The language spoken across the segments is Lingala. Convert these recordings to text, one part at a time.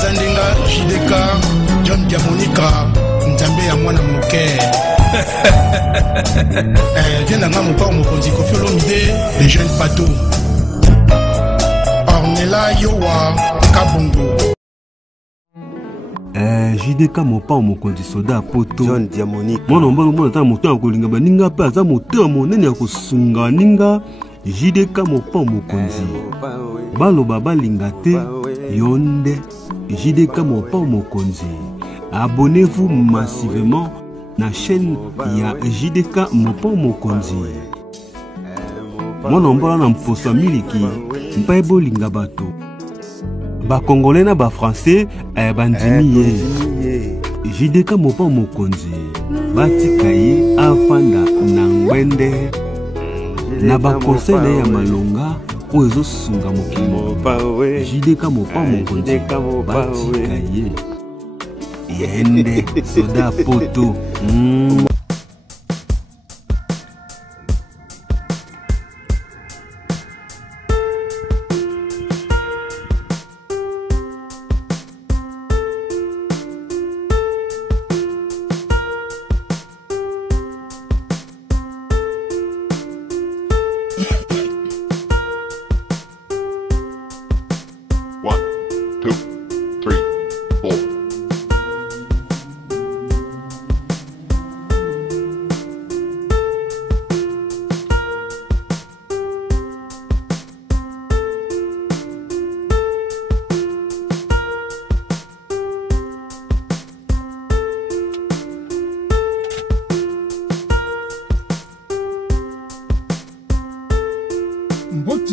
Zandenga, JDK, John Diamonica, Nzambe ya mwana moke. Viens dans mon port, mon konzi Koffi Olomide, les jeunes patos. Ornella Yowa, Kabongo. JDK mopa mokonzi soda poto John Diamonica mwana mbalo mwana ta moto akolinga baninga pe aza moto monene ya kosunga ninga JDK mopa mokonzi baloba balinga te yonde JDK mopa mokonzi. Abonnez-vous massivement na chaîne ya JDK mopa mokonzi. Mwana mbalo na mposa miliki mpa bolinga bato ba Congolais na ba Français bandimi JDK mopa mokonzi batika ye afanda na ngwende na ba conseil ya malonga ozo sunga mokimo JDK mopa mokonzi batika ye yende soda poto.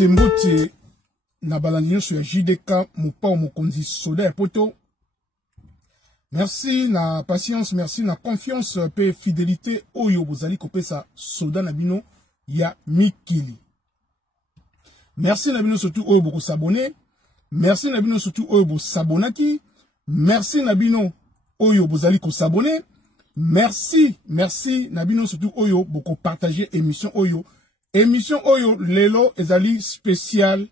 Mbote na balandiyo sur JDK mopa mokonzi soda ya poto. Merci na patience, merci na confiance pe fidélité oyo bozali kopesa soda na bino ya mikili. Merci na bino surtout oyo boko s'abonner. Merci na bino surtout oyo bo s'abonaki. Merci na bino oyo bozali ko s'abonner. Merci na bino surtout oyo boko partager émission oyo. Émission Oyo Lelo ezali spécial.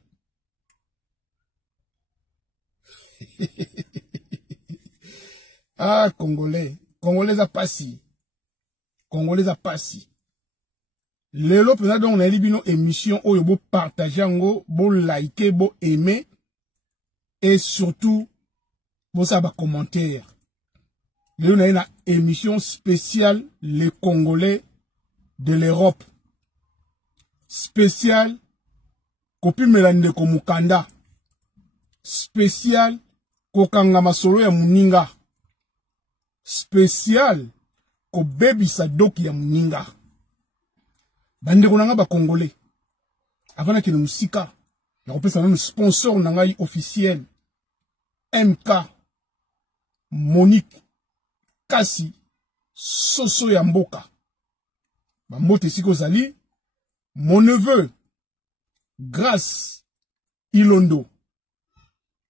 Ah, Congolais. Congolais a passi. Congolais a passi. Lelo pena donc on a libino émission Oyo bo partager ngo, bo liker, bo aimer. Et surtout, bo sa ba commentaire. Lelo on a une émission spéciale les Congolais de l'Europe. Spécial Kopi Melande Komukanda. Spécial Kokanga Masolo ya Muninga. Spécial Ko Baby Sadoki ya Muninga. Bande konanga ba Congolais. Avant que nous musika, na kopesa même sponsor nangai officiel. MK Monique Kasi Soso ya Mboka. Ba mote siko zali. Mon neveu, Grâce Ilondo,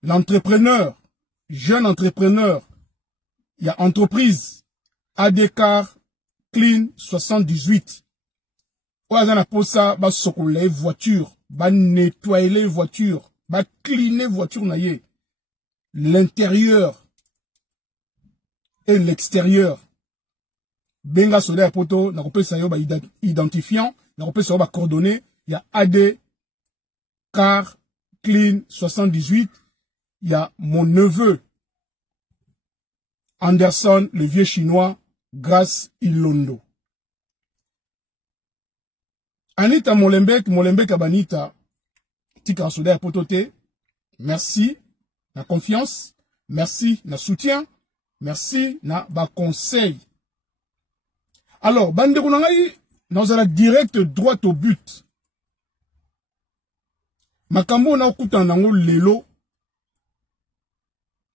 l'entrepreneur, jeune entrepreneur, il y a entreprise Adekar Clean 78. Oazana posa ba sokole voiture, ba nettoyer les voitures, ba cleaner voiture naye. L'intérieur et l'extérieur. Benga soda poto na kopesa yo ba identifiant. Dans le pays, coordonnées, il y a AD Car Clean 78. Il y a mon neveu Anderson, le vieux chinois, Grâce Ilondo. Anita Molembek Abanita, Tika Soda Potote, merci, na confiance, merci, na soutien, merci, na ba conseil. Alors, bande konangai, nous allons direct droit au but. Makambo na okuta nango lelo.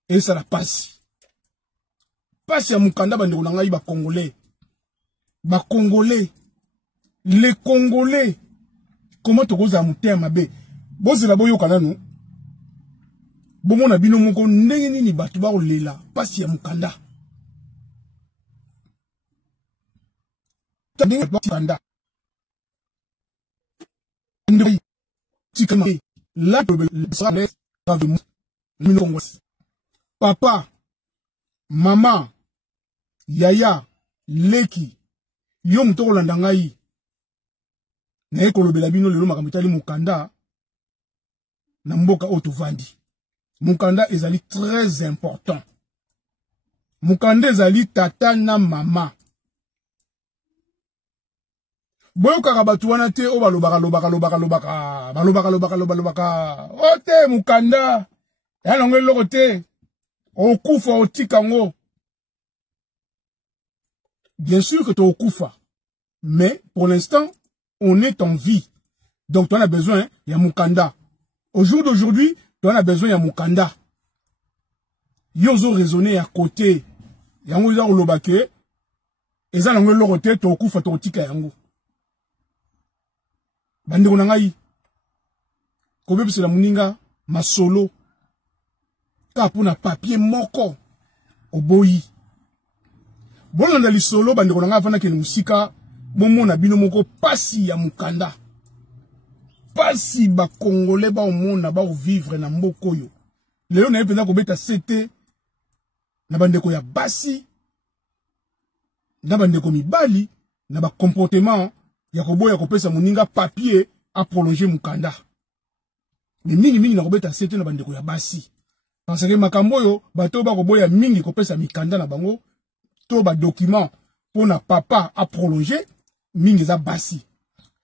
Et ça la passe. Passe ya mukanda bande konangai ba Congolais. Ba Congolais. Les Congolais. Comment to goza mutema be. Boze la boyo kananu. Bomo na bino moko ndenge nini batu ba olela. Passe ya mukanda. papa, maman, yaya, leki, yo mutoko landangai, naye kolobela bino lelo makambo mukanda, na mboka otovandi. Mukanda ezali très important. Mukanda ezali tata na mama. Boyo kakabatu wana te o balobaka. O te mukanda. Ya longe loko te. Okufa otikango. Bien sûr que tu okufa. Mais pour l'instant, on est en vie. Donc tu en as besoin, il y a mukanda. Au jour d'aujourd'hui, tu en as besoin, il y a mukanda. Yozo raisonné à côté. Yango za olobake. Eza longe loko te to okufa to otika yango. Bande konangai. Kobe la muninga masolo. Kapuna papier moko oboyi. Bolanda li solo bande konanga fana ke musika bomo na bino moko pasi ya mukanda. Pasi ba congolais ba omona ba vivre na mboko yo. Lelo na epena ko beta sete na bande ko ya basi na bande ko mibali na ba comportement ya koboya kopesa muninga papier a prolonger mukanda. Mais mingi na kobeta sete na bande ko ya basi. Parce que makambo yo bato ba koboya mingi kopesa mikanda na bango to ba document pour na papa a prolonger mingi za basi.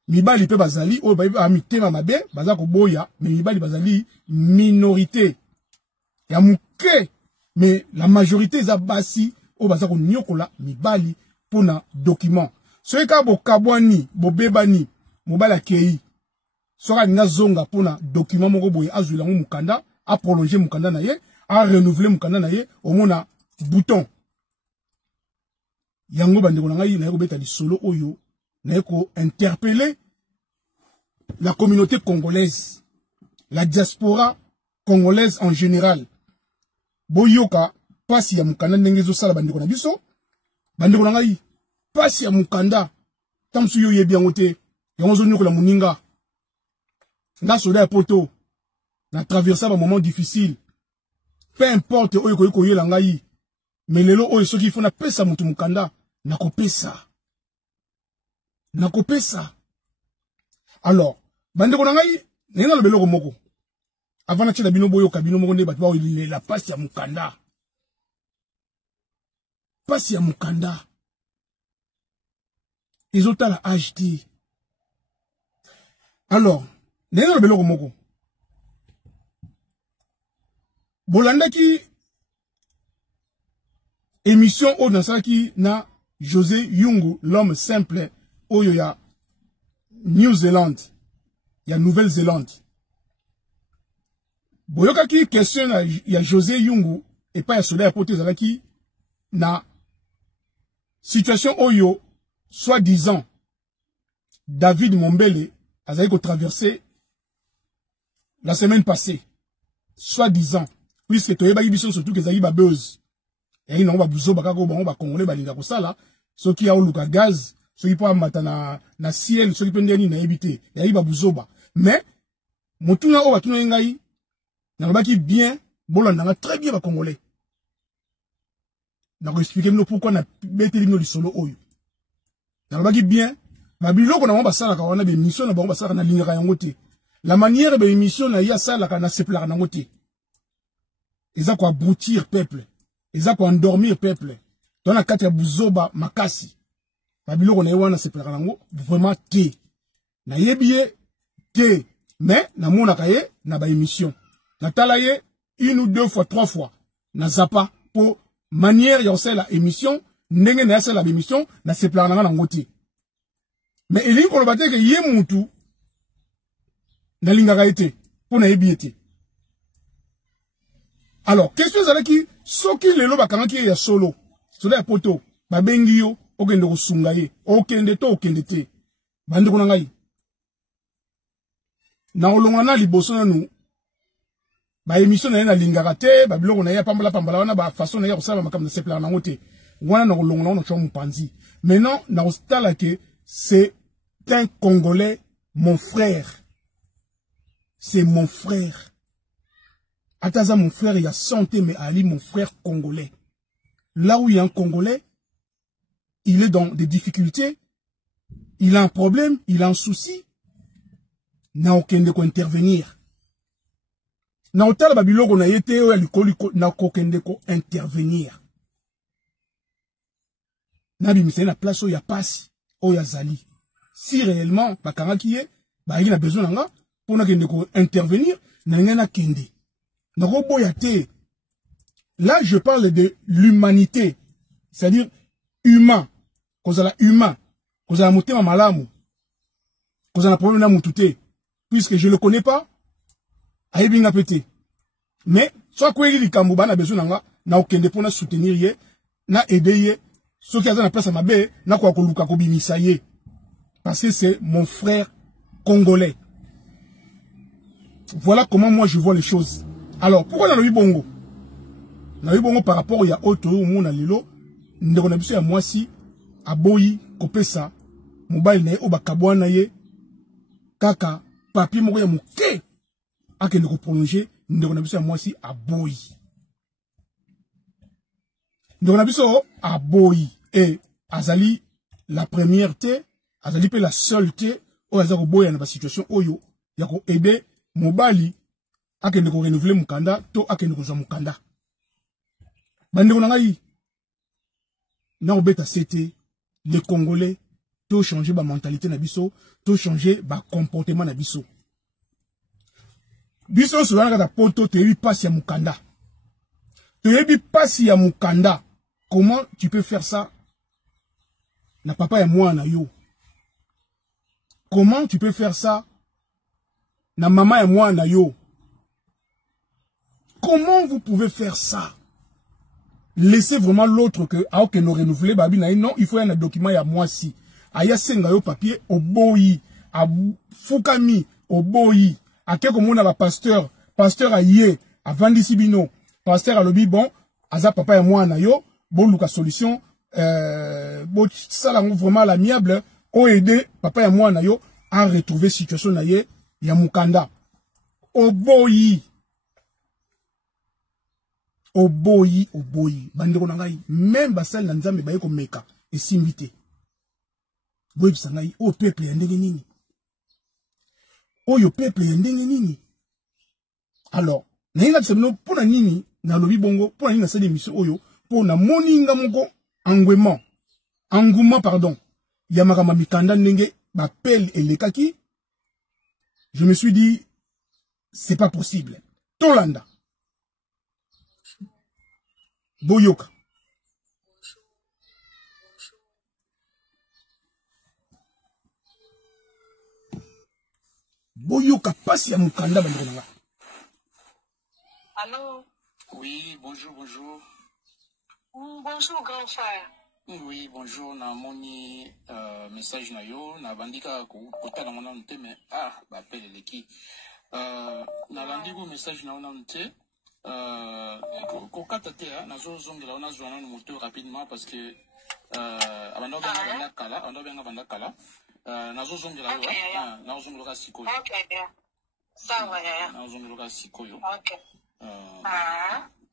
Mibali pe bazali o ba mitema mabe baza koboya mais mibali bazali minorité. Ya muke mais la majorité za basi o baza ko nyokola mibali pour na document. Soki ka bokabwani bobebani mobala kei soka ninga zonga pona document moko boye azwila ngo mukanda a prolonger mukanda na ye a renouveler mukanda na ye omona bouton yango bandeko na ngai na ko beta di solo oyo na ko interpeller la communauté congolaise, la diaspora congolaise en général. Boyoka pasi ya mukanda ndenge zo sala bandeko na biso bandeko na ngai pasi ya mukanda tamsu yo yebi yango te yango zo nyokola muninga nga soda ya poto na traverser ba moment difficile peu importe oyo ko yela ngai mais lelo oyo soki fona pesa mutu mukanda na kopesa alors bandeko na ngai nena lobelo ko moko avant na tshela bino boyo kabino moko nde batwa la pasi ya mukanda Ezota la HD. Alors, nena lobelo ko moko. Bolanda ki émission o dansaki na José Yungu, l'homme simple, oyo ya New Zealand, ya Nouvelle-Zélande. Boyoka ki question ya José Yungu et pas ya soda ya pote zalaki na situation oyo soi-disant David Mombele a traversé la semaine passée. Soi-disant. Puisque tu es surtout que Zaïba buzz. Et il n'y a pas besoin de congolais balinga kosala. Ceux qui ont le gaz, ceux qui peuvent mettre na ciel, ceux qui peuvent dire na éviter. Il y a pas besoin. Mais, mon tout na owa ngai, na baki bien, bolanda très bien ba congolais. Na expliquer nous pourquoi na bete lino li solo oyo. Na baki bien, ma biloko na ba sala ka wana be mission na ba sala na linga yango te. La manière de émission na ya sala ka na sepla na ngote. Ils ont quoi abrutir peuple. Ils ont quoi endormir peuple. Dans la carte ya buzoba makasi. Babilo on a wana se plaka nango vraiment te. Na yebie te. Mais na mona kaye na ba émission. Na talaye une ou deux fois, trois fois. Na zapa pour manière ya ose la émission, ndenge na ose la émission na se plaka nango te. Mais il ko lobate ke ye mutu na linga kaite pour na yebie te. Alors, question zalaki, soki lelo bakangaki ya solo, soda ya poto, babengi yo, okende kosunga ye, okende to okende te. Bande ko ngai. Na olonga na liboso na nu, ba émission na na lingaka te, ba biloko na ya pambala wana ba façon na ya kosala makambo na sepla na ngote. Wana na olonga na chomo panzi. Maintenant, na ostala que c'est un Congolais, mon frère. C'est mon frère. Ataza, mon frère, il y a santé, mais Ali, mon frère congolais. Là où il y a un Congolais, il est dans des difficultés, il a un problème, il a un souci, n'a aucun de quoi intervenir. N'a aucun de babiloko na yete ou n'a aucun de quoi intervenir. N'a bimisé na place où il y a passe, où il y a zali. Si réellement, bakanga qui est, il a besoin d'anga, pour n'a de quoi intervenir, n'a rien à kende. N'a robo yate. Là, je parle de l'humanité, c'est-à-dire humain. Cause à la humain, cause à la motema malamu, cause à la problème na mutute. Puisque je le connais pas, aïe bien pété. Mais, soit quoi il kambo na besoin nanga, na okende pour na soutenir ye, na aider ye, ce qui a na place à ma bé, na kwa koluka ko bimisa ye. Parce que c'est mon frère congolais. Voilà comment moi je vois les choses. Alors, pourquoi na lobi bongo? Na lobi bongo par rapport à auto ou mon alilo, ndeko na biso ya mwasi, aboyi kopesa mobile na ye o bakabwana ye kaka papier moko ya moke akende ko prolonger ndeko na biso ya mwasi aboyi ndeko na biso aboyi et azali la première te azali pe la seule te o aza ko boya na ba situation oyo ya ko aider mobali akende ko renouveler mukanda to akende ko za mukanda bandeko na ngai na obeta c'était les Congolais, tout changer ma mentalité na biso, tout changer ma comportement na biso. Biso sur la poto te yebi pasi ya mukanda. Te yebi pasi ya mukanda. Comment tu peux faire ça? Na papa et moi na yo. Comment tu peux faire ça? Na maman et moi na yo. Comment vous pouvez faire ça? Laissez vraiment l'autre que ah que nous renouveler babi na non il faut un document ya moi si aya senga yo papier au boyi a fukami au boyi a quelque monde ba pasteur aye a vandi sibino pasteur a lobi bon aza papa et moi na yo bon luka solution bon ça là vraiment l'amiable o aider papa et moi na yo à retrouver situation na ye ya mukanda au boyi Oboyi, bandeko na ngai, même basal na nzambe baye ko meka, et simbite. Boyi bisangai, o peuple ya ndenge nini. Oyo peuple ya ndenge nini. Alors, na inga bisabino, pona nini, na lobi bongo, pona nini na sali mission oyo, pona moninga moko, engouement, pardon. Yamakama mikanda ndenge, bapel et le kaki. Je me suis dit, c'est pas possible. Tolanda. Boyoka. Boyoka passe ya mukanda bandeko nanga. Allô? Oui, bonjour. Bonjour, grand frère. Oui, bonjour. Na moni message na yo, na bandika kota na mona nte mais appelle leki. Na landiko message na mona nte. Kokata te nazo zongela ona zwana no moteur rapidement parce que abanda banga kala nazo zongela yo nazo zongela sikoyo. OK. Ça va ya. Nazo zongela sikoyo. OK.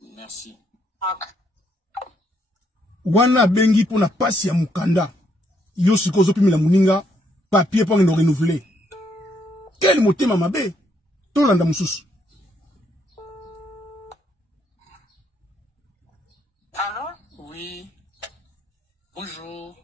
Merci. OK. Wana bengi pona pasi ya mukanda. Yo sikozo pimela muninga papier pour no renouveler. Quel motema mabe? Tolanda mususu. Allô? Oui. Bonjour.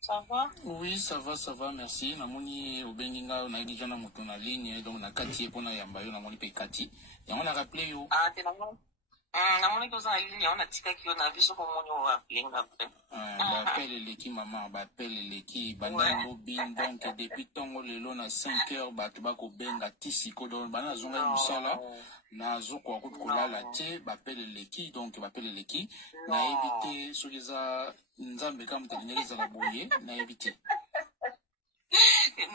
Ça va? Oui, ça va, merci. Namoni obenginga na déjà na moto na ligne donc na kati pona yamba yo namoni pe kati. Ya on a rappelé yo. Te namoni ko za ligne on a tika ki on a biso ko monyo wa linga après. Appelle leki maman, appelle leki banda lobin donc depuis tongo lelo na 5h batu bako benga tisiko donc bana zonga musala. Na zoko ko kolala te bapele leki donc bapele leki na éviter sokiza nzambe kam telineleza la boye na éviter.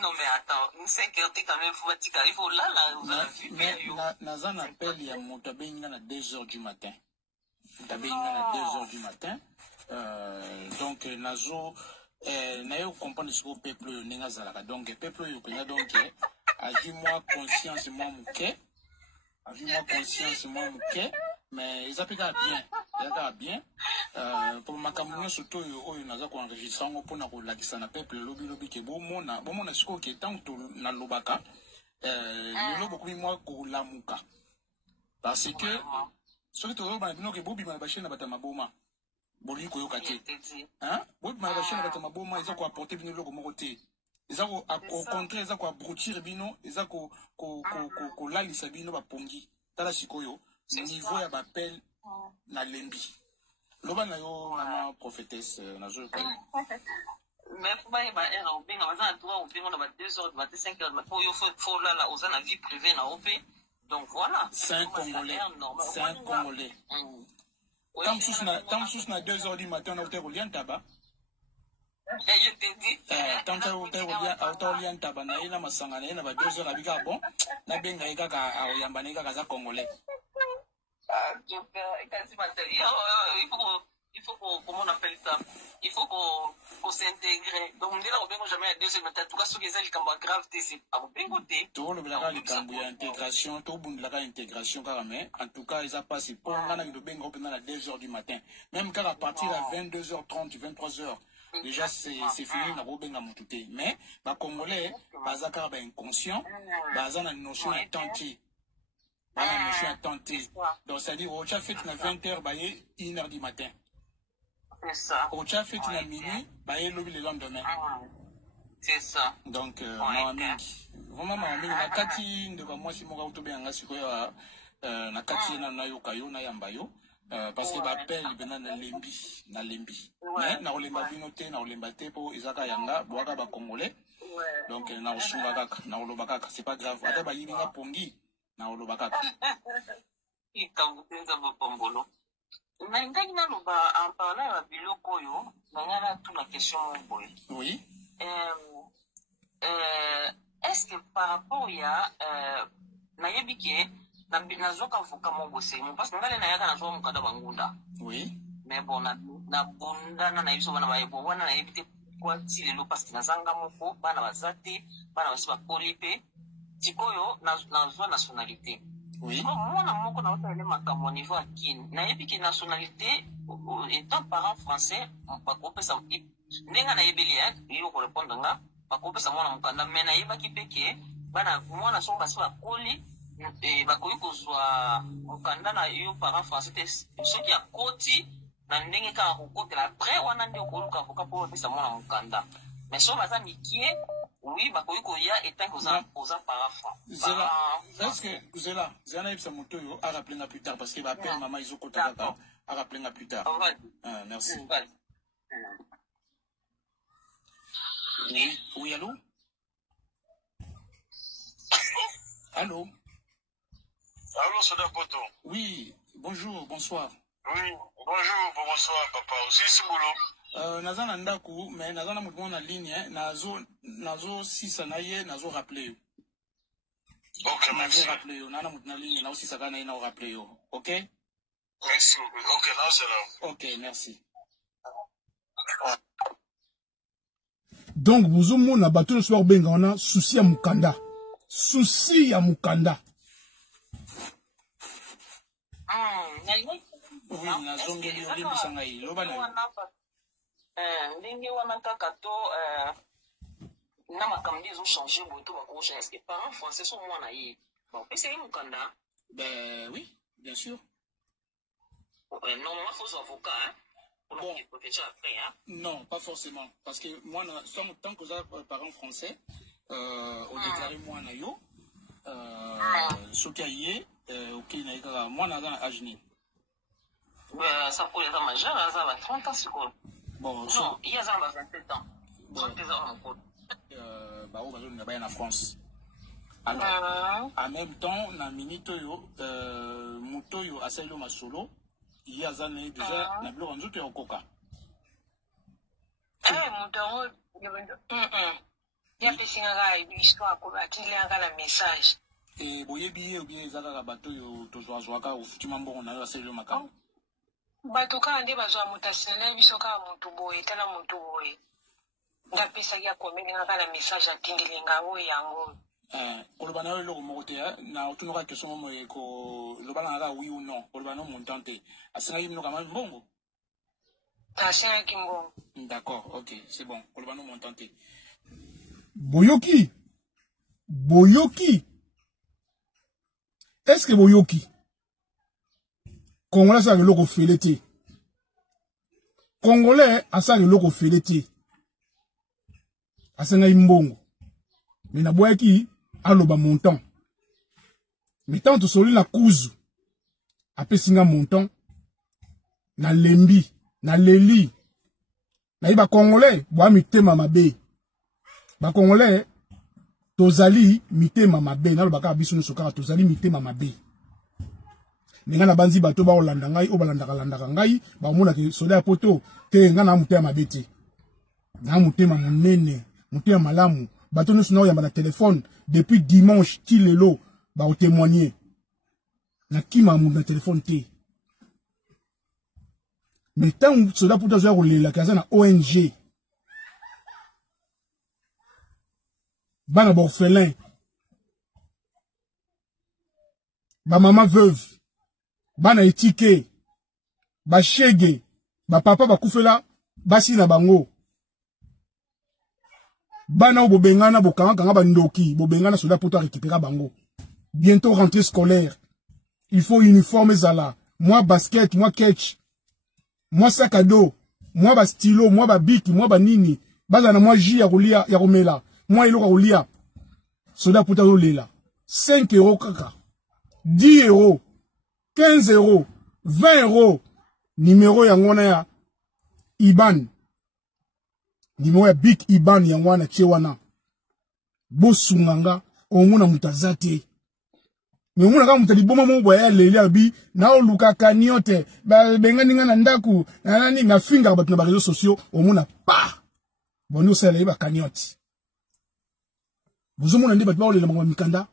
Non mais attends, une sécurité quand même faut tika il faut là na un appel ya moto benga na 2h du matin. Benga na 2h du matin. Donc nazo na yo comprendre ce que peuple nenga zalaka donc peuple yo penya donc a dit moi conscience moi muke avec moi conscience moi ok mais ils appliquent bien pour ma campagne surtout oyo naza ko enregistrer ngo pona ko lakisa na peuple lobi ke bomona siko ke tant na lobaka le lobo ko moi ko lamuka parce que surtout to ba bino ke bobi ma ba chaîne ba tamaboma boli ko yoka te hein bobi ma ba chaîne ba tamaboma ils ont ko apporter bino logo moko te ils ont au contraire ils ont ko abrutir bino ils ont ko lalisa bino ba pongi tala sikoyo niveau ya bapel na lembi loba na yo mama prophétesse nazo mais faut pas y ba era obinga bazana toi obinga na ba 2 heures ba 5 heures mais yo faut là aux na vie privée na op donc voilà c'est un congolais tant sous na 2 heures du matin na hôtel Orient Taba je te dis tant que hôtel Orient Taba na ina masanga na ina ba 2 heures abika bon na benga ikaka oyamba na ikaka za congolais. Il faut comment on appelle ça, il faut qu'on s'intègre. Donc, on dit là, on ne jamais à 2 heures, mais en tout cas, ce qui est grave, c'est pas au côté. Tout le blabla, l'intégration, tout le blabla, l'intégration, carrément. En tout cas, ils ont passé pour un an de bengo pendant les 2 heures du matin. Même quand à partir de 22h30, 23h, déjà, c'est fini, na robenga moutouté. Mais, les Congolais, bazaka ba inconscient, bazana notion attentive. Je suis attentif. Donc, c'est-à-dire, au chat fait à 20h, 1h du matin. C'est ça. Au chat fait à minuit, le lendemain. C'est ça. Donc, vraiment, na kati, de moi, si mon auto bien, na kati, na yokayo, na yambayo, parce que l'appel, na lembi. Mais, na olemba binote, na olemba te, po, izaka yanga, boaka ba congolais. Donc, na osunga kaka, na olobaka, c'est pas grave. Ata ba yininga pongi. Na olobaka ikabutenza bopombolo na ngai na loba en parlant ya biloko yo nangana tout la question boy oui est-ce que par rapport ya na yebike na binazoka voka mo bosengo parce que ngale na yaka na zo mukada bangunda oui mais bon na bunda na yiso bana bayebo wana na yebite kwa tilelo parce que nazanga moko bana bazate bana basiba polipe Tikoyo na nationalité. Oui. Moi, na makambo au niveau à Kin. Na yebi nationalité étant parent français, pas couper ça. Nenga na yebeli ya, yo ko répondre nga, pas couper ça mwana mukanda mais na yeba kipeke, bana mwana so basi ba koli ba koyi ko zwa mukanda na yo parent français te ce qui a koti na ndenge ka ko kotela après wana ndio ko luka ko kapo pesa mwana mukanda. Mais so baza mikie oui, bah, il y a éteint aux parafra. Est-ce que Zela, Zana Ipsa Motoyo a rappelé plus tard parce qu'il va appeler Maman Isoko Takata a rappelé plus tard. Merci. Oui, allô? Allô? Allô, Soda Poto. Oui, bonjour, bonsoir. Oui, bonjour, bonsoir, papa. Aussi, Simolo. Nazana Ndaku, mais Nazana Moutouan na ligne, Nazo Sisa Naye, Nazo rappelé. Ok, merci. Nazo rappelé, Nana Moutouan na ligne, Nazo Sisa Naye, Nazo rappelé. Ok? Merci. Ok, là, c'est là. Ok, merci. Donc, vous avez un bateau de soir, on a souci à Mukanda. Souci à Mukanda. Oui, nazongeli olimbisa ngai loba na ndenge wana kaka to na makambo ezo changer boto bakosha est-ce que parents français sont mwana ye bon essayer mukanda ben oui bien sûr normalement faut avocat hein bon après hein non pas forcément parce que moi tant que ça parents français on déclaré moi na yo soki OK na ika moi na ga ajni ça pour les majeurs ça va 30 ans c'est quoi bon non il y a ça va 27 ans 30 ans encore bah on va dire na France alors en même temps na minute yo mutoyo asailo masolo il y a ça déjà na blo nzoto okoka mutongo ya pesinga ga histoire ko batilianga la message et boyebi ou bien ezaka bato yo tozwazwaka ofutima mbongo na yo asailo makamo bato kaka nde bazwa moto asinana biso kaka motu boye tala motu boye nga pesaki akomelinga kaka na message atindelinga oyo yango Koloba na le mokote na otunoka question mo ko lobala nga oui ou non koloba no montante asinga yimno kama mbongo asinga kimbongo d'accord ok c'est bon koloba no montante boyoki est-ce que boyoki Congolais ça le logo fileté Congolais a ça le logo fileté asinga mbongo mais na boyaki aloba montant mais tant to soli na kuzu apesinga montant na lembi na leli na iba Congolais boa mitema mabe ba Congolais tozali mitema mabe na lobaka biso no sokaka tozali mitema mabe ninga na banzi bato ba olanda ngai o balanda ngai ba mona ke soda poto te nga na mutema mabe te na mutema munene mutema malamu bato nous na yamba na téléphone depuis dimanche ti lelo ba o témoigner na kima mu na téléphone te mais tant cela pour toi ko lela kaza na ONG bana orphelin ba maman veuve bana etike ba shege ba papa ba kufela basi na bango bana bobengana bokanga ba ndoki bobengana soda pour toi récupérer bango bientôt rentrée scolaire il faut uniforme zala moi basket moi catch moi sac à dos moi ba stylo moi ba bic moi ba nini bazana moi ji ya kolia ya komela moi iloko kolia soda pour toi lela 5 € kaka 10 €, 15 €, 20 €, numéro ya ngona ya IBAN. Numéro ya Big IBAN ya ngwana chewana. Bosunganga, omuna mutazate. Omuna kama mutali boma mbo ya lele abi, na oluka kaniote, benganinga na ndaku, na nani na finga batu na ba réseaux sociaux, omuna pa. Boni osala ba kaniote. Vous avez dit que les gens mikanda.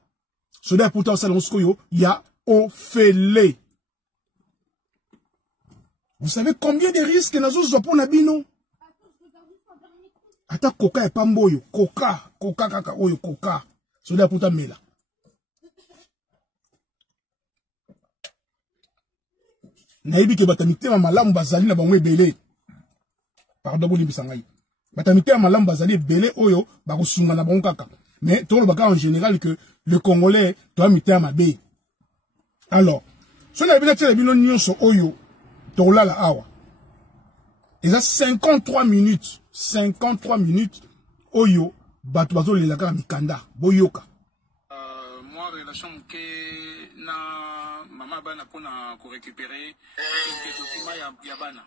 Soda pourtant ça l'onskoyo ya ofele. Vous savez combien de risques nazo zopo na bino? Ata coca et pamboyo, coca kaka oyo coca. Soda pourtant mela. Naibi ke batamite malamu bazali na bango ebele. Pardon boli bisangai. Batamite malamu bazali ebele oyo ba kosunga na bango kaka. Mais tout le bagage en général que le Congolais doit mettre à ma baie. Alors, si on a bien été bien union sur Oyo, Tola la awa. Et ça 53 minutes, Oyo, Batuazo le laga mikanda, Boyoka. Moi relation que na maman bana pour na récupérer quelques documents ya bana.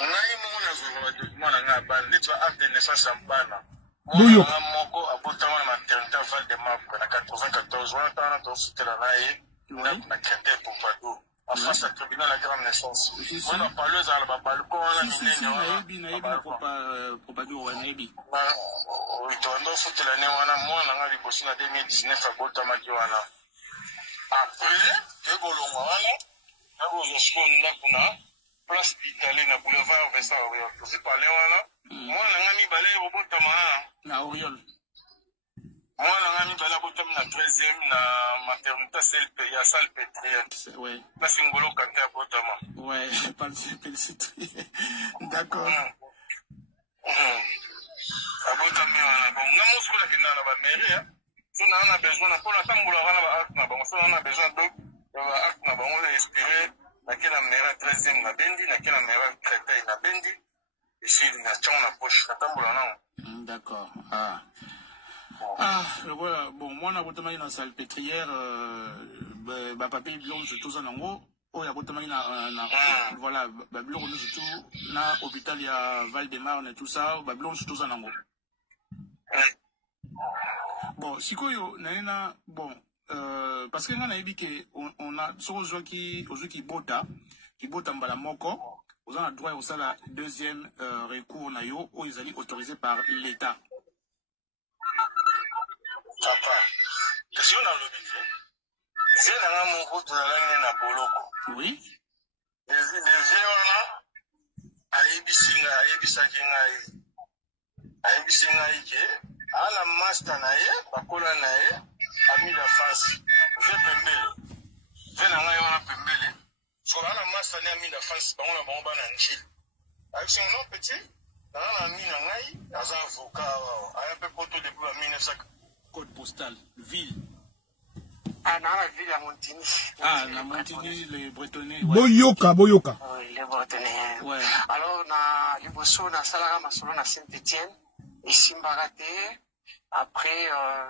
On a eu mon document na bana, les actes de naissance en bana. Boyoka. Moko abotama na maternité Val de Marque na 94 wana tana to sutela naye na kete Pompidou en face à tribunal la grande naissance. On a parlé dans le balcon na na Pompidou wana ebi. Itondo sutela ne wana mwana nga libosi na 2019 abotama ki wana. Après que bolonga wana na bozo ndakuna place d'Italie na boulevard Vincent Auriol. Aussi parler wana mwana nga mibale obotama na Auriol. Mwana nga mibale obotama na 13e na maternité ya salle pétrière. Ouais. Na singolo kante abotama. Ouais, pas le d'accord. Abotama wana bon na moskola kina na ba mairie. So na a besoin na pour la tambola wana ba acte na bon so na besoin donc ba acte na bon le inspirer na kila mairie 13e na bendi na kila mairie traité na bendi. Ici, d'accord. Voilà. Bon, moi, on a voté dans la salle pétrière, papier blanc, tout ça, non, oh, il y a voté voilà, blanc, tout, là, hôpital, il y a Val-de-Marne et tout ça, blanc, tout ça, non. Bon, si quoi, bon, parce que nous, on a dit qu'on a, sur aux qui bota, mbala moko, vous avez droit au la deuxième recours nayo où ils allaient autorisés par l'État. Papa, si on a l'objet, c'est là mon route na boloko. Oui. Les gens a ebisaki ngai ke ana master na ye bakola na ye ami da France ve pembele ve na ngai wana pembele so ana master ne ami da France bango na bango bana njili action non petit na ami na ngai aza avocat aya pe poto depuis 1900 code postal ville dans la ville à Montigny. Ah, la Montigny, les Bretonnais. Ouais. Boyoka. Oui, les Bretonnais. Ouais. Alors, na liboso na Salara Masolo na Saint-Étienne, et Simbarate. Après,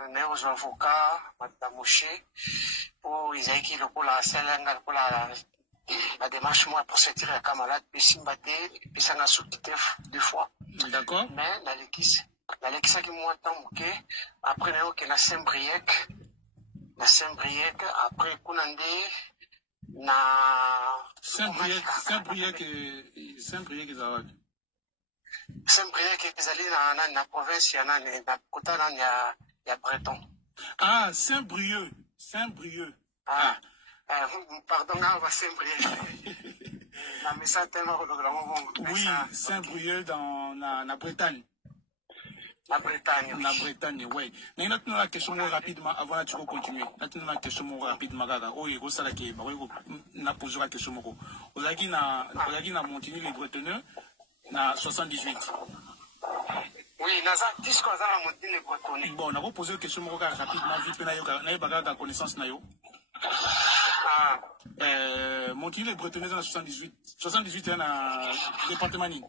on est aux avocats, Madame Moshe, pour Isaïki, le pour la Salangal, pour la démarche, moi, pour sortir la camarade, puis Simbate, puis ça n'a sous-titré 2 fois. D'accord. Mais, la Lekis qui m'entend, ok. Après, on est na Saint-Brieuc. Na Saint-Brieuc, après Kounandé, na Saint-Brieuc ezalaki. Saint-Brieuc ezali na province na kota ya Breton. Ah, Saint-Brieuc. Ah. Pardon, on va Saint-Brieuc. Na message tellement oui, Saint-Brieuc dans la Bretagne. La Bretagne. La Bretagne, oui. Mais là, la question rapidement, avant de continuer. Là, la question rapidement, oh, il y a qui na posé la question. Vous avez na Montigny les Bretonneux, na 78. Oui, na 10 qu'on a na Montigny les Bretonneux. Bon, on a posé la question rapidement, vite, na yo baga connaissance na yo. Ah. Montigny les Bretonneux na 78. 78 est na département ni.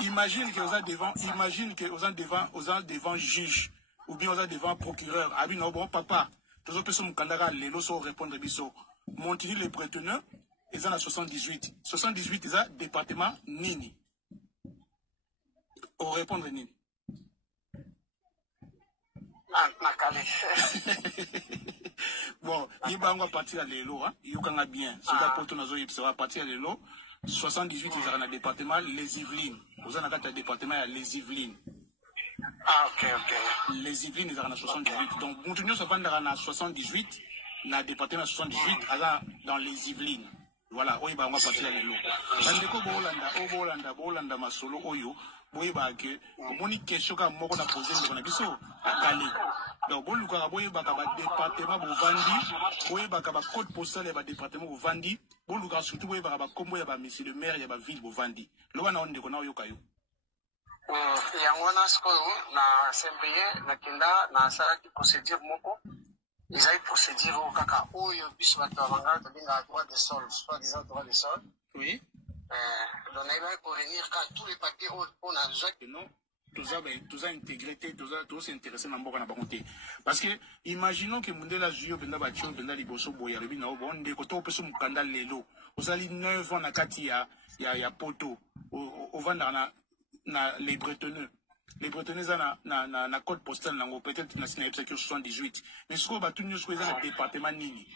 Imagine que vous êtes devant juge ou bien vous êtes devant procureur. Ah oui, non, bon, papa, tous les personnes qui ont répondre biso. Montigny les Bretonneux, ils ont à 78. 78, ils ont département Nini. Au répondre Nini. Bon, il va partir à l'élo, il y a bien. C'est d'abord ton azo, il va partir à l'élo. 78, ils ont un département, les Yvelines. Vous avez un département, les Yvelines. Ah, ok. Les Yvelines, ils ont 78. Donc, Montigny, ça va dans 78, dans le département 78, dans les Yvelines. Voilà, il va partir à l'élo. Bandeko, Bolanda, Masolo, Oyo. Oui, bah, que, moni question qu'a moko na posé na biso, à Calais. Donc, bon, le caraboye, bah, département, Bovandi, oui, bah, code postal, bah, département, Bovandi, bon, le surtout, oui, bah, comme, bah, monsieur le maire, y a, ville, Bovandi. Loana, on déconne, yokayo. Yangwana, sko, na Saint-Brieuc, na Kenda, na Saraki, procédure, moko. Ils avaient procédure au caca, où il y a bis, bah, t'as droit de sol, soit disant droit de sol. Oui. Donc, il va revenir quand tous les papiers on a déjà. Non, tout ça intégrité, tout ça intéressé dans le monde. Parce que, imaginons que Mundela Jio, Benda Bachon, Benda Liboso, Boyaribi, on est côté au Pesso Mukanda Lelo. Vous allez 9 ans à Katia, il y a Poto, au Vandana, les Bretonneux. Les Bretonneux, na code postal, peut-être, na Sinaïp, c'est 78. Mais ce qu'on va tout nous choisir dans le département Nini.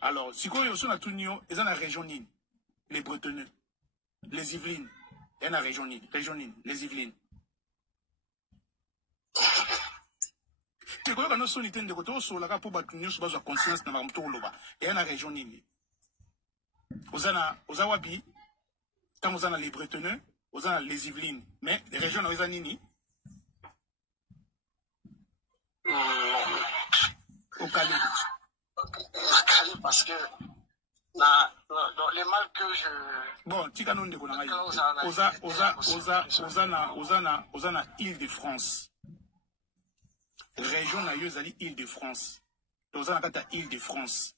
Alors, si on est tout nous, ils sont dans la région Nini. Les Bretonneux, les Yvelines, et la région Nini, les Yvelines. Tu connais que nous sommes de côté, sur la pour battre nous sur la conscience dans la et la région Nini. Aux Awabi, quand vous avez les Bretonneux, vous avez les Yvelines, mais les régions dans Nini. Au Calais. Parce que les mal que je. Bon, tu as dit Osana Île-de-France. Région na yo zali Île-de-France. Osana kata Île-de-France.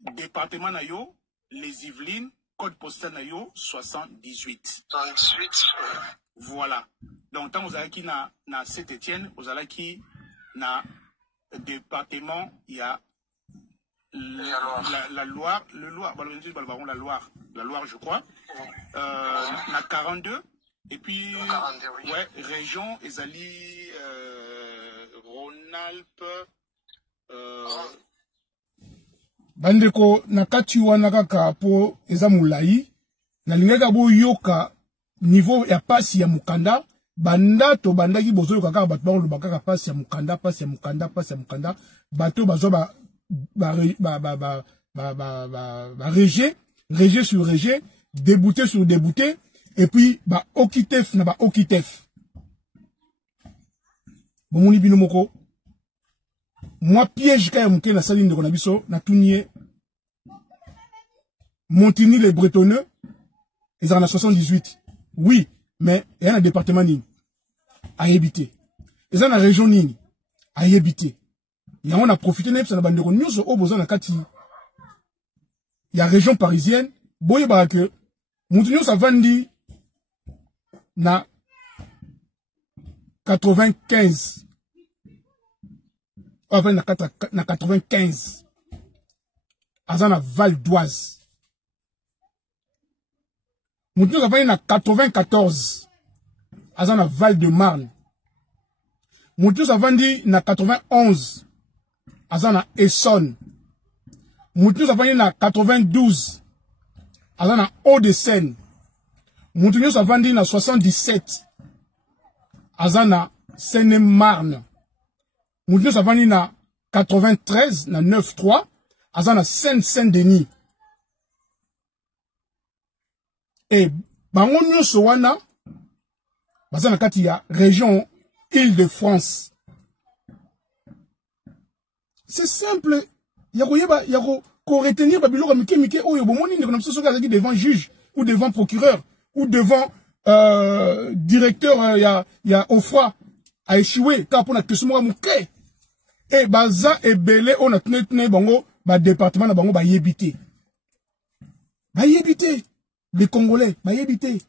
Département na yo les Yvelines, code postal na yo 78. 78. Voilà. Donc tant vous avez qui na Saint-Étienne, vous avez qui na département il y a la Loire, la Loire, je crois, la 42, et puis, 42, oui. Ouais, région, Ezali, Rhône-Alpes, Bandeko, nakati wana kaka po eza mulai, na lingaka bo yoka, niveau ya pasi ya mukanda, banda to banda ki bozo yoka kaka bato ba kaka pasi ya mukanda, bato bazo ba rejet sur rejet, débouté sur débouté, et puis okitef na okitef. Bomoni binomoko. Moi piège kaya mouke na saline de konabiso na tunie Montigny les Bretonneux, ils en ont 78. Oui, mais il y a un département nini à habiter. Ils ont une région nini à habiter. Il y a on a profité de ça na bande news au besoin na kati. Il y a région parisienne, boye ba que Montigny ça vandi na 95. Enfin na 95. Azana Val d'Oise. Nous avons na 94. Azana Val de Marne. Nous avons na 91. Azana Essonne. Nous avons na 92. Azana Hauts-de-Seine. Nous avons na 77. Azana Seine-et-Marne. Nous avons na 93 na 9-3. Azana Seine-Saint-Denis. Et bango nyonso wana baza na kati ya région Île-de-France. C'est simple. Yako retenir babiloko mike oyo bomoni ndeko na biso soki azaki devant juge ou devant procureur ou devant directeur ya OFRA a échoué ka pona question moko muke. Et baza ebele on a tene bango ba département na bango ba yebité. Ba yebité. Les Congolais, bah yébité.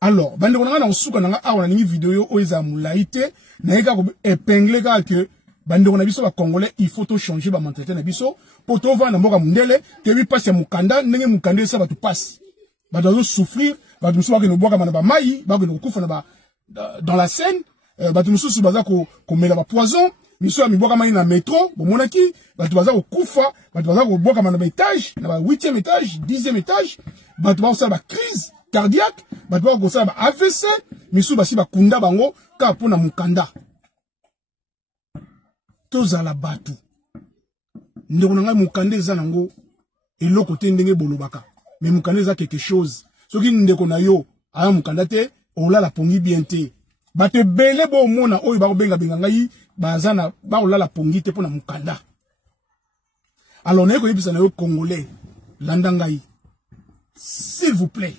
Alors, bande on a na souka na a on a ni vidéo o eza mulaité, na eka ko épingler ka que bande on a biso ba Congolais, il faut to changer ba mentalité na biso pour to va na mboka mundele, te bi passe ya mukanda, ndenge mukanda ça va tout passe. Ba dozo souffrir, ba tout soba que no boka ba mai, ba que no kufa na ba dans la Seine, ba tout mususu baza ko mela ba poison. Miso mi boka mani na métro, bon monaki, batu baza ko kufa, batu baza ko boka mani na étage, na 8e étage, 10e étage, batu baza ba crise cardiaque, batu baza ko sa ba AVC, miso basi ba kunda bango ka pona mukanda. Tozala batu. Ndeko nanga mukanda eza nango eloko te ndenge bolobaka. Mais mukanda eza quelque chose. Soki ndeko na yo aya mukanda te, ola la pongi bien te. Bate bele bo mona oyo ba benga ngai bazana ba olala pongi te pona mukanda. Alors na ko yebisa na yo Congolais landa ngai. S'il vous plaît.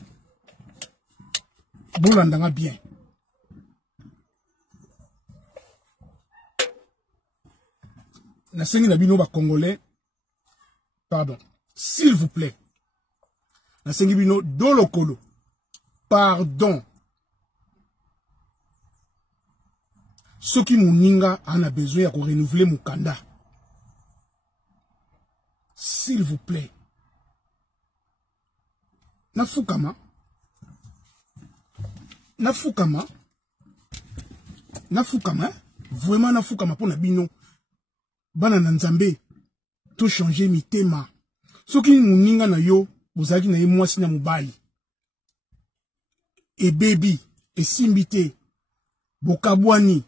Bon landa bien. Na sengi na bino ba Congolais. Pardon. S'il vous plaît. Na sengi bino dolokolo. Pardon. Ce qui mouninga en a besoin de renouveler mukanda. S'il vous plaît. Nafukama. Vraiment nafukama pour nabino. Bana nanzambe. To changer mi tema. Ce qui mouninga na yo. Bozaki na ye mwasi na mubali. Et baby. Et simbite. Bokabwani.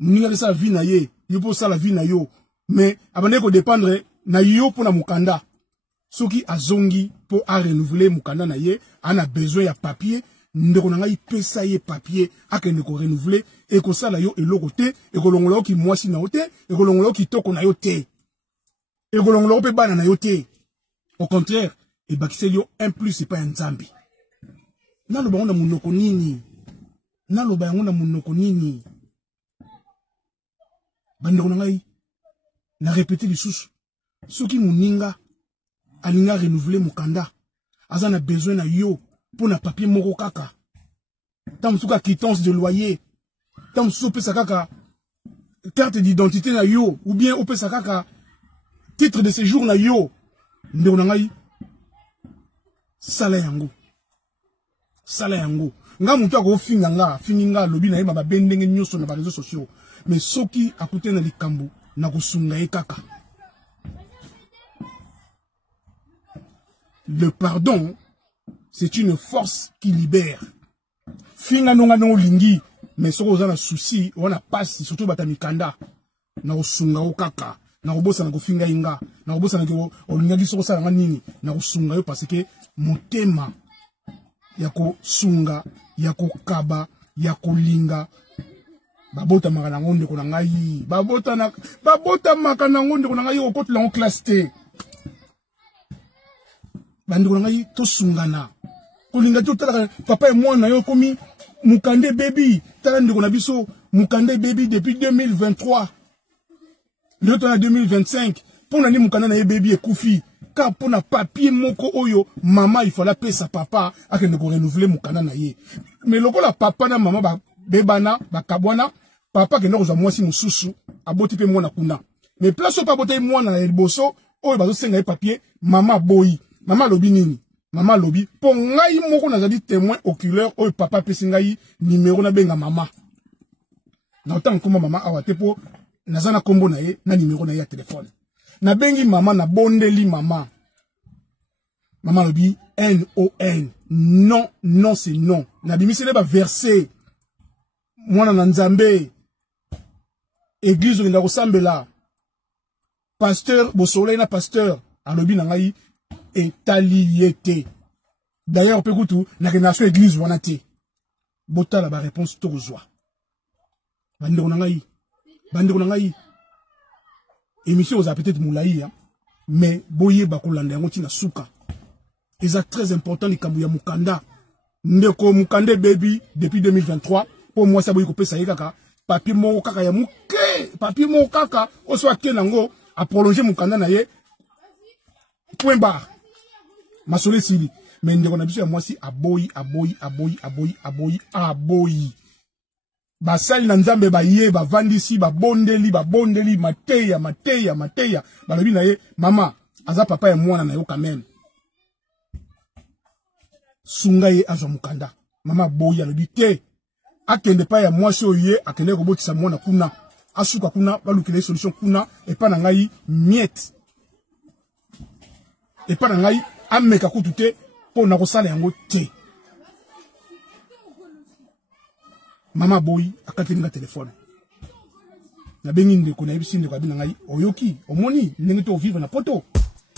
Mouninga sa vie na ye, yo pour ça la vie na yo, mais abandé ko dépendre na yo pour na mukanda. Soki azongi pour a renouveler mukanda na ye, a besoin ya papier, ndeko na ngai pesa ye papier, akende ko renouveler et ko sala yo eloko te, et ko longolo ki mwasi na yo te, et ko longolo ki toko na yo te. Et ko longolo pe bana na yo te. Au contraire, et bakiseli yo 1 plus c'est pas un zambi. Na lo ba on munoko nini? Na lo ba on munoko nini? Bandeko ngai na répéter les sous. Ce qui mouninga alinga renouveler mukanda. Azana besoin na yo pour na papier moko kaka. Tam suka quittance de loyer. Tam soupe sakaka carte d'identité na yo ou bien ope sakaka titre de séjour na yo. Ndeko ngai sala yango. Sala yango. Nga mutu ako finga lobi na ye ba bendenge nyoso na ba réseaux sociaux. Mais soki akute na likambu na kusunga kaka. Le pardon, c'est une force qui libère. Finga nonga no lingi, mais soko za na souci, on a passe surtout bata mikanda na kusunga kaka. na kobosa na kofinga inga na kobosa na ko olingaki soko sala nga nini na kosunga yo parce que motema ya kosunga ya kokaba ya kolinga babota makana ngonde ko na ngai babota makana ngonde ko na ngai okotela ngo classe te bandi ko na ngai to sungana kolinga to tala papa et moi na yo komi mukande baby tala ndeko na biso mukande baby depuis 2023 le temps en 2025 pour nani mukanda na ye baby ekufi ka pour na papier moko oyo mama il fallait payer sa papa akende ko renouveler mukanda na ye mais lokola papa na mama ba bebana ba kabwana papa ke ndoko za mwasi mususu aboti pe mwana kuna mais place pas botai mwana na liboso oyo bazo senga ye papier mama boyi mama lobi nini mama lobi po ngai moko nazali témoin oculaire oyo papa pesi ngai numéro na benga mama na autant comme mama awate po nazana kombo na ye na numéro na ye ya téléphone na bengi mama na bondeli mama lobi N-O-N non non c'est non na bimisele ba verset mwana na nzambe église nda kosambela pasteur bosolé na pasteur alobi na ngai etaliété d'ailleurs pe kutu na kenation église wana te botala ba réponse to kozwa bandeko na ngai émission oza peut-être moulaï mais boye bakolanda yango tina suka eza très important likambo ya mukanda ndeko mukande baby depuis 2023 pour moi ça boye ko pesa yekaka papier moko kaka ya muke papier moko kaka oso akena ngo a prolonger mukanda na ye point barre masole sili mais ndeko na biso ya mwasi aboyi basali na nzambe baye bavandisi babondeli mateya balobi na ye mama aza papa ya mwana na yo quand même sunga ye azwa mukanda mama boyi alobi te akende pa ya mwasi oye akende kobotisa mwana kuna asuka kuna balukile solution kuna epa na ngai miette epa na ngai ameka kutu te po na kosala yango te mama boy akatenga telefone na bengi ndeko na yebisi ndeko abina ngai oyoki omoni ndenge to vivre na poto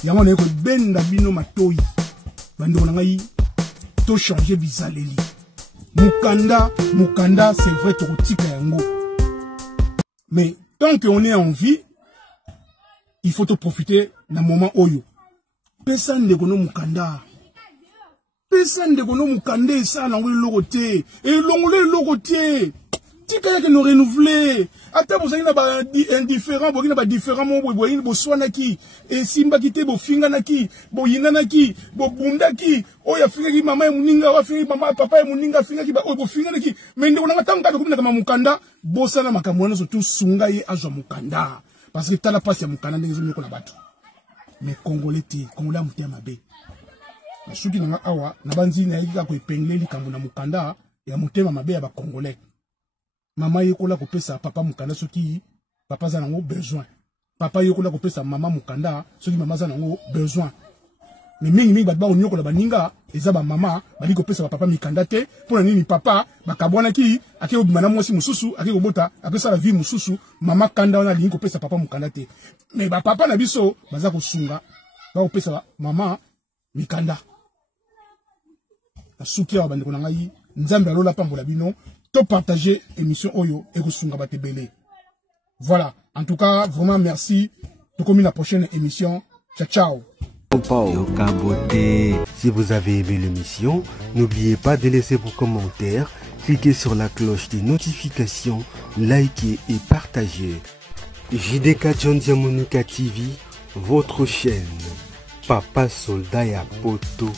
yango na yeko benda bino matoyi bando na ngai to changer bizaleli mukanda c'est vrai to kotika yango mais tant qu'on est en vie il faut te profiter na moment oyo pesa ndeko no mukanda pesande kono mukande ça na ngwe lokote et longole lokote tika yake no renouveler ata bozali na ba indifférent bokina ba différent mo boyini boswana ki et simba kite bo finga na ki bo yinana ki bo bunda ki oya finga ki mama ya muninga wa finga mama papa ya muninga finga ki ba bo finga na ki mais ndeko na tanga ko kama mukanda bosana makamwana so tout sunga ye azwa mukanda parce que tala passe ya mukanda ndenge zo ko na bato mais congolais mutya mabe suki nanga awa na banzi na yika ko epengle likambo na mukanda ya mutema mabe ya ba congolais mama yekola ko pesa papa mukanda soki papa za nango besoin papa yekola ko pesa mama mukanda soki mama za nango besoin mais mingi ba onyo ko la baninga eza ba mama bali ko pesa papa mikanda te pona nini papa bakabwana ki ake obima na mwasi mususu ake kobota apesa la vie mususu mama kanda wana lingi ko pesa papa mukanda te mais ba papa na biso baza ko sunga ba ko pesa mama mikanda suki ya bandeko na ngai nzambe alola pambola bino to partager émission oyo et kosunga batebele. Voilà, en tout cas vraiment merci. To komi la prochaine émission. Ciao ciao. Si vous avez aimé l'émission, n'oubliez pas de laisser vos commentaires, cliquez sur la cloche des notifications, likez et partagez. JDK John Diamonika TV, votre chaîne. Papa Soldat ya Poto.